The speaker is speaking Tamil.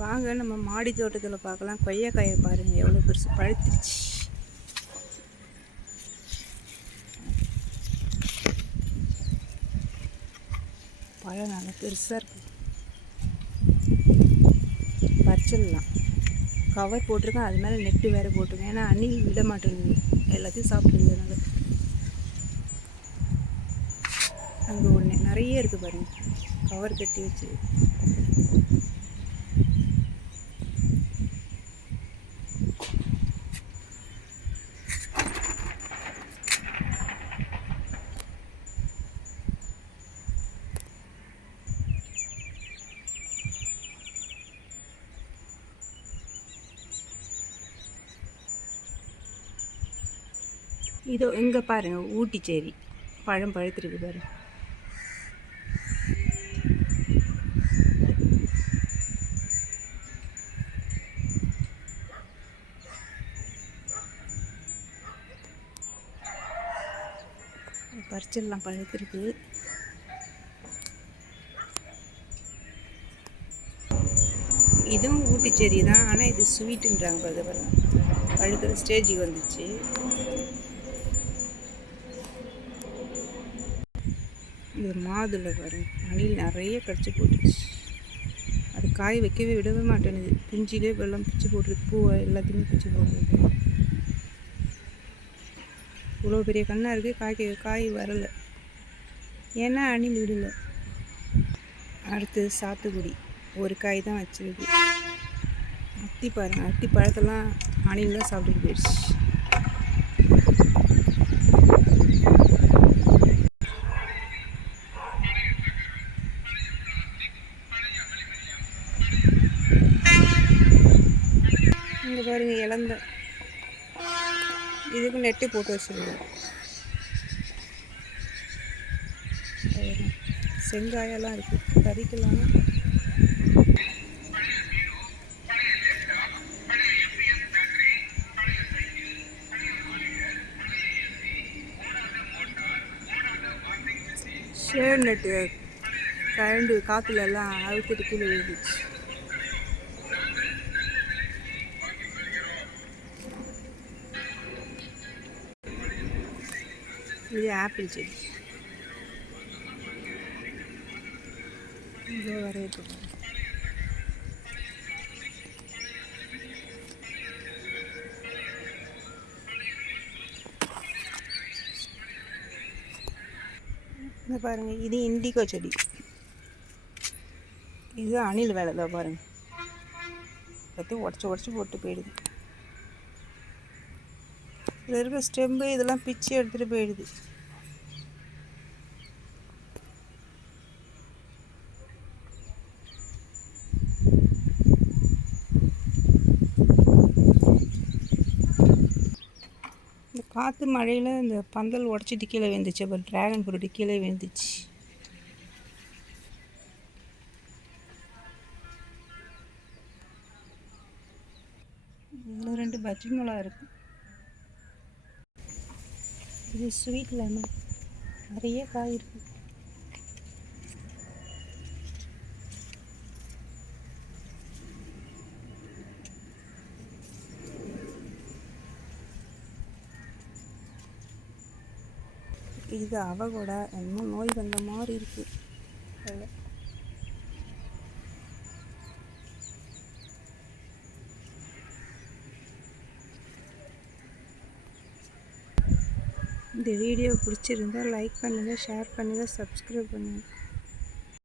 வாங்க நம்ம மாடி தோட்டத்தில் பார்க்கலாம். கொய்யாக்காயை பாருங்கள் எவ்வளோ பெருசு பழுத்துருச்சு. பழம் நல்லா பெருசாக இருக்குது. பறிச்சிடலாம். கவர் போட்டிருக்கேன், அது மேலே நெட்டு வேறு போட்டிருக்கேன். ஏன்னா அணில் விட மாட்டேங்குது, எல்லாத்தையும் சாப்பிடுறதுனால. அங்கே ஒன்று நிறைய இருக்குது பாருங்கள், கவர் கட்டி வச்சு. இதோ இங்கே பாருங்கள், ஊட்டி சேரி பழம் பழுத்துருக்கு பாருங்க. பறிச்சிடலாம், பழுத்துருக்கு. இதுவும் ஊட்டிச்சேரி தான், ஆனால் இது ஸ்வீட்டுன்றாங்க. பாருங்க, பழுக்கிற ஸ்டேஜுக்கு வந்துச்சு. இது மாதுளை பாருங்க, அணில் நிறைய கடிச்சு போட்டுச்சு. அது காய் வைக்கவே விடவே மாட்டேனுது. பிஞ்சிலே வெள்ளம் பிச்சு போட்டுருக்கு, பூவை எல்லாத்தையுமே பிச்சு போட்டுருக்கு. இவ்வளோ பெரிய கண்ணாக இருக்குது, காய் வரலை. ஏன்னா அணில் விடலை. அடுத்து சாத்துக்குடி, ஒரு காய் தான் வச்சிருக்கு. அத்தி பாருங்கள், அத்தி பழத்தெல்லாம் அணில் தான் சாப்பிட்டு போயிடுச்சு. இங்கே பாருங்கள், இழந்த இதுக்கு நெட்டு போட்டு வச்சுருக்கோம். செங்காயெல்லாம் இருக்குது, பறிக்கலாம். ஷேர் நெட்டு கரண்டு காற்றுல எல்லாம் அழுத்திட்டு கீழே விழுந்துச்சு. இது ஆப்பிள் செடி. இதோ வரையிட்டு இந்த பாருங்கள், இது இண்டிகோ செடி. இது அணில் வேலை தான் பாருங்கள், எல்லாத்தையும் உடச்சி போட்டு போயிடுது. இதில் இருக்க ஸ்டெம்பு இதெல்லாம் பிச்சு எடுத்துகிட்டு போயிடுது. இந்த காற்று மழையில் இந்த பந்தல் உடச்சிட்டு கீழே விழுந்துச்சு. அப்புறம் ட்ராகன் ஃப்ரூட்டு கீழே விழுந்துச்சு. இதில் 2 பஜ்ஜி மிளகா இருக்குது. இது ஸ்வீட் லெமன், நிறைய காய் இருக்குது. இது அவகோடா, என்ன நோய் வந்த மாதிரி இருக்குது. இந்த வீடியோ பிடிச்சிருந்தால் லைக் பண்ணுங்கள், ஷேர் பண்ணுங்கள், சப்ஸ்கிரைப் பண்ணுங்கள்.